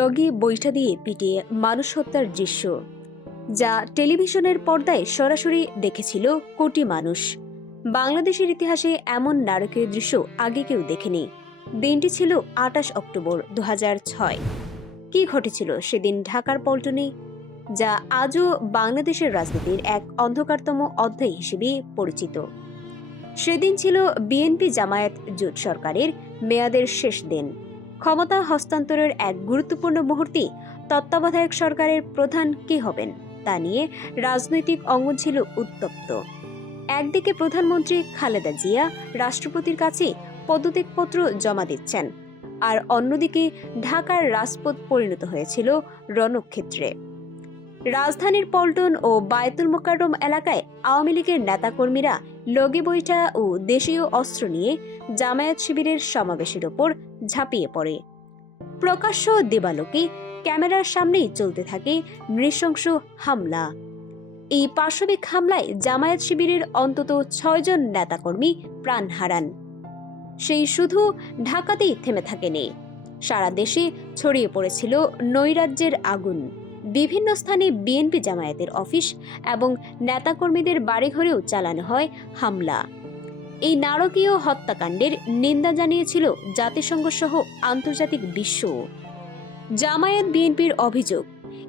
লগি বৈঠা দিয়ে পিটিয়ে মানুষ হত্যার দৃশ্য, যা টেলিভিশনের পর্দায় সরাসরি দেখেছিল কোটি মানুষ। বাংলাদেশের ইতিহাসে এমন নারকীয় দৃশ্য আগে কেউ দেখেনি। দিনটি ছিল ২৮ অক্টোবর ২০০৬। কি ঘটেছিল সেদিন ঢাকার পল্টনে, যা আজও বাংলাদেশের রাজনীতির এক অন্ধকারতম অধ্যায় হিসেবে পরিচিত। সেদিন ছিল বিএনপি জামায়াত জোট সরকারের মেয়াদের শেষ দিন। ক্ষমতা হস্তান্তরের এক গুরুত্বপূর্ণ মুহূর্তে তত্ত্বাবধায়ক সরকারের প্রধান কে হবেন তা নিয়ে রাজনৈতিক অঙ্গন ছিল উত্তপ্ত। একদিকে প্রধানমন্ত্রী খালেদা জিয়া রাষ্ট্রপতির কাছে পদত্যাগপত্র জমা দিচ্ছেন, আর অন্যদিকে ঢাকার রাজপথ পরিণত হয়েছিল রণক্ষেত্রে। রাজধানীর পল্টন ও বায়তুল মোকাররম এলাকায় আওয়ামী লীগের নেতাকর্মীরা লগি বৈঠা ও দেশীয় অস্ত্র নিয়ে জামায়াত শিবিরের সমাবেশের ওপর ঝাঁপিয়ে পড়ে। প্রকাশ্য দিবালোকে ক্যামেরার সামনেই চলতে থাকে নৃশংস হামলা। এই পাশবিক হামলায় জামায়াত শিবিরের অন্তত ৬ জন নেতাকর্মী প্রাণ হারান। সেই শুধু ঢাকাতেই থেমে থাকেনি, সারা দেশে ছড়িয়ে পড়েছিল নৈরাজ্যের আগুন। বিভিন্ন স্থানে বিএনপি জামায়াতের অফিস এবং নেতাকর্মীদের বাড়িঘরেও চালানো হয় হামলা। এই নারকীয় হত্যাকাণ্ডের নিন্দা জানিয়েছিল জাতিসংঘ সহ আন্তর্জাতিক বিশ্ব। জামায়াত বিএনপির অভিযোগ,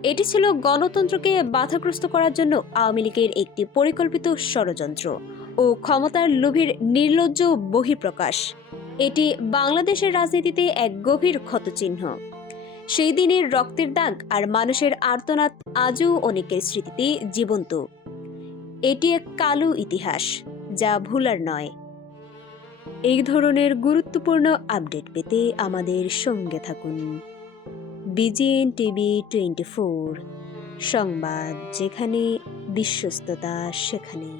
এটি ছিল গণতন্ত্রকে বাধাগ্রস্ত করার জন্য আওয়ামী লীগের একটি পরিকল্পিত ষড়যন্ত্র ও ক্ষমতার লোভের নির্লজ্জ বহিঃপ্রকাশ। এটি বাংলাদেশের রাজনীতিতে এক গভীর ক্ষতচিহ্ন। সেই দিনের রক্তের দাগ আর মানুষের আর্তনাদ আজও অনেকের স্মৃতিতে জীবন্ত। এটি এক কালো ইতিহাস, যা ভুলার নয়। এই ধরনের গুরুত্বপূর্ণ আপডেট পেতে আমাদের সঙ্গে থাকুন। বিজিএন টিভি 24, সংবাদ যেখানে, বিশ্বস্ততা সেখানে।